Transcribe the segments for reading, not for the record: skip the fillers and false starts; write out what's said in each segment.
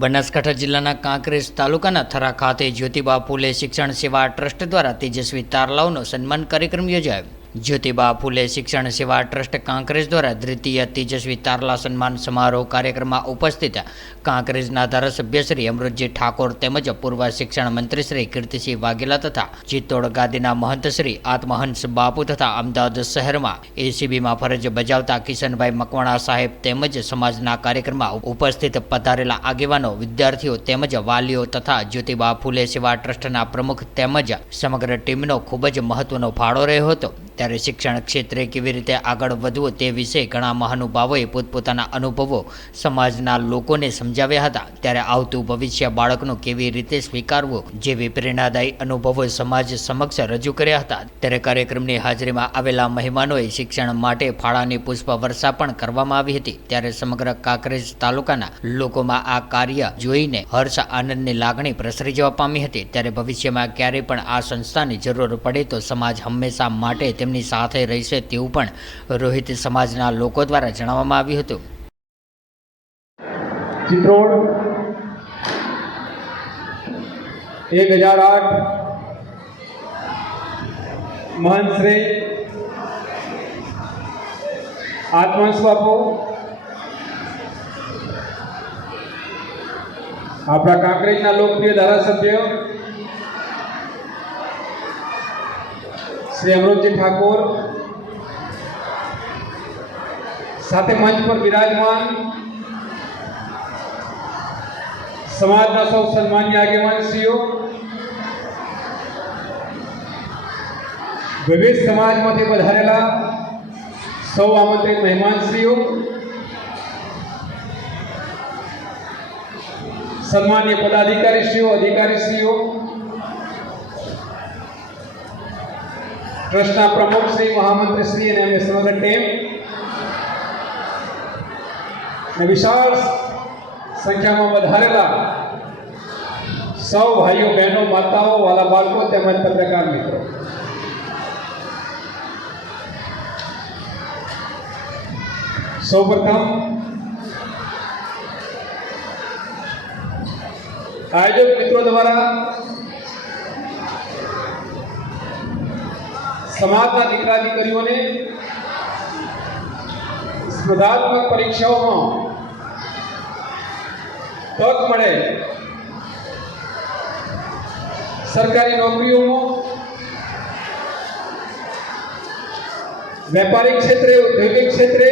બનાસકાંઠા જિલ્લાના કાંકરેજ તાલુકાના થરા ખાતે જ્યોતિબા ફૂલે શિક્ષણ સેવા ટ્રસ્ટ દ્વારા તેજસ્વી તારલાઓનો સન્માન કાર્યક્રમ યોજાયો। જ્યોતિબા ફૂલે શિક્ષણ સેવા ટ્રસ્ટ કાંકરેજ દ્વારા દ્વિતીય તેજસ્વી તારલા સન્માન સમારોહ કાર્યક્રમમાં ઉપસ્થિત કાંકરેજના ધારાસભ્ય શ્રી અમૃતજી ઠાકોર તેમજ પૂર્વ શિક્ષણ મંત્રી શ્રી કીર્તિસિંહ વાઘેલા તથા ચિત્તોડ ગાદીના મહંત શ્રી આત્મહંસ બાપુ તથા અમદાવાદ શહેરમાં એસીબીમાં ફરજ બજાવતા કિશનભાઈ મકવાણા સાહેબ તેમજ સમાજના કાર્યક્રમમાં ઉપસ્થિત પધારેલા આગેવાનો, વિદ્યાર્થીઓ તેમજ વાલીઓ તથા જ્યોતિબા ફૂલે સેવા ટ્રસ્ટના પ્રમુખ તેમજ સમગ્ર ટીમનો ખૂબ જ મહત્વનો ફાળો રહ્યો હતો। ત્યારે શિક્ષણ ક્ષેત્રે કેવી રીતે આગળ વધવું તે વિશે ઘણા મહાનુભાવોએ પોતપોતાના અનુભવો સમાજના લોકોને સમજાવ્યા હતા। ત્યારે આવતું ભવિષ્ય બાળકનું કેવી રીતે સ્વીકારવું જેવી પ્રેરણાદાયી અનુભવો સમાજ સમક્ષ રજૂ કર્યા હતા। ત્યારે કાર્યક્રમની હાજરીમાં આવેલા મહેમાનોએ શિક્ષણ માટે ફાળાની પુષ્પવર્ષા પણ કરવામાં આવી હતી। ત્યારે સમગ્ર કાંકરેજ તાલુકાના લોકોમાં આ કાર્ય જોઈને હર્ષ આનંદની લાગણી પ્રસરી જવા પામી હતી। ત્યારે ભવિષ્યમાં ક્યારેય પણ આ સંસ્થાની જરૂર પડે તો સમાજ હંમેશા માટે તેમની સાથે રહેશે તેવું પણ રોહિત સમાજના લોકો દ્વારા જણાવવામાં આવ્યું હતું। ચિત્રોડ 1008 મહંત શ્રી આત્મહંસ બાપુ, આપણા કાંકરેજના લોકપ્રિય ધારાસભ્ય શ્રી અમૃતજી ઠાકોર, સાથે મંચ પર બિરાજમાન સમાજના સૌ સન્માનીય આગેવાનશ્રીઓ, વિવિધ સમાજમાંથી પધારેલા સૌ આમંત્રિત મહેમાનશ્રીઓ, સન્માનીય પદાધિકારીશ્રીઓ, અધિકારીશ્રીઓ, ટ્રસ્ટના પ્રમુખ શ્રી, મહામંત્રી શ્રી અને અમે સમગ્ર ટીમ અને વિશાળ સંખ્યામાં વધારેલા સૌ ભાઈઓ, બહેનો, માતાઓ, વાલા બાળકો તેમજ પત્રકાર મિત્રો, સૌપ્રથમ આયોજક મિત્રો દ્વારા સમાજના દીકરા દીકરીઓને સ્પર્ધાત્મક પરીક્ષાઓમાં તક મળે, સરકારી નોકરીઓમાં, વેપારિક ક્ષેત્રે, ઔદ્યોગિક ક્ષેત્રે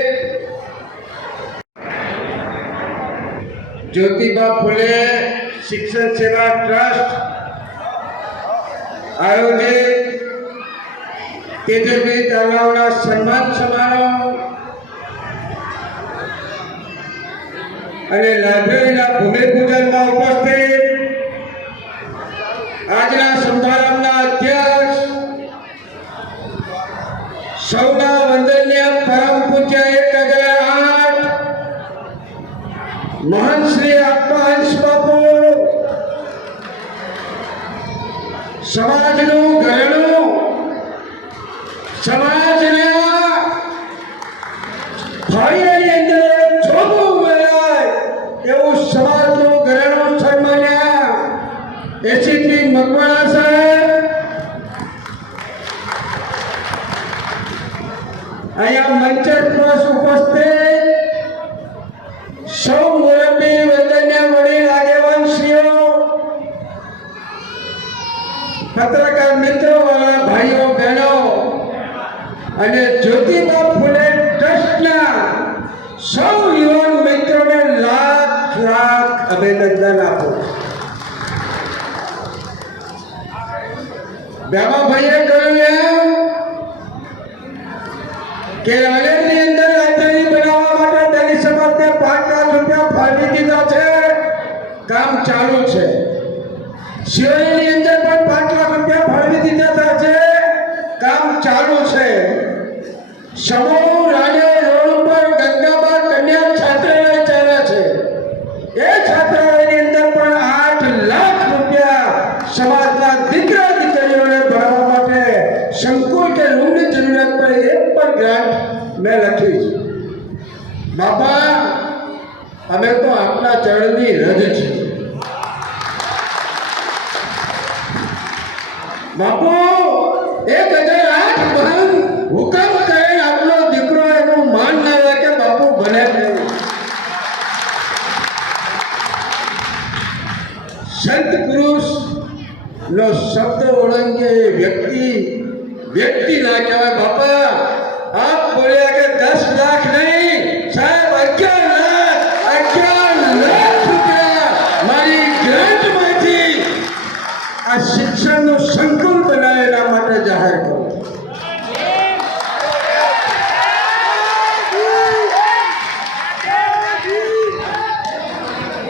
જ્યોતિબા ફૂલે શિક્ષણ સેવા ટ્રસ્ટ આયોજિત તેજસ્વી તારલાઓના સન્માન સમારોહ અને લાઇબ્રેરીના ભૂમિપૂજનમાં ઉપસ્થિત આજના સમારંભના અધ્યક્ષ, સૌના વંદનીય પરમ પૂજ્ય 1008 મહંત શ્રી આત્મહંસ બાપુ, સમાજનું ઘરેણું, સમાજના ભાઈઓની અંદર જોવું મળાય એવું સમાજનું ઘરેણું સન્માન્યા એસીપી મકવાણા સાહેબ, અહીંયા મંચ પર ઉપસ્થિત સૌ મુરબ્બી, વંદનીય વડીલ આગેવાનશ્રીઓ, પત્રકાર મિત્રો, વાલા ભાઈઓ, બહેનો અને જ્યોતિબા ફૂલે ટ્રસ્ટના સૌ યુવાન મિત્રોને લાખ લાખ અભિનંદન આપું। બેમાભાઈએ કહ્યું એમ કે રાલેરની અંદર લાઇબ્રેરી બનાવવા માટે તેની સમાજને 5 લાખ રૂપિયા ફાળવી દીધા છે, કામ ચાલુ છે। શિવાલયની અંદર પણ 5 લાખ રૂપિયા ફાળવી દીધા છે, કામ ચાલુ છે। સમૂહ રાણે રોડ ઉપર ગંગાબા કન્યા છાત્રાલય ચાલે છે, એ છાત્રાલયની અંદર પણ 8 લાખ રૂપિયા સમાજના દીકરા દીકરીઓને ભણાવવા માટે સંકુલ કે રૂમની જરૂરિયાત પડે એક પણ ગ્રાન્ટ મેં લખી છે। બાપા અમે તો આપના ચરણની રજ છે. બાપુ 1008 મહાન હુકમ કરી આપનો દીકરો એનું માન ના રાખે બાપુ બને નહીં. સંત પુરુષ નો શબ્દ ઓળંગે વ્યક્તિ ના કહેવાય. બાપા આપ બોલ્યા કે 10 લાખ નહીં સાહેબ 11 લાખ રૂપિયા મારી ગ્રાન્ટમાંથી આ શિક્ષણનું સંકુલ બનાવેલા માટે જાહેર કરો.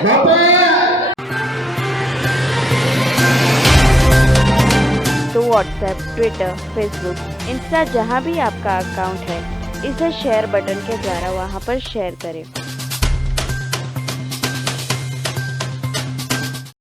બાપા तो व्हाट्सएप, ट्विटर, फेसबुक, इंस्टा जहाँ भी आपका अकाउंट है इसे शेयर बटन के द्वारा वहाँ पर शेयर करें.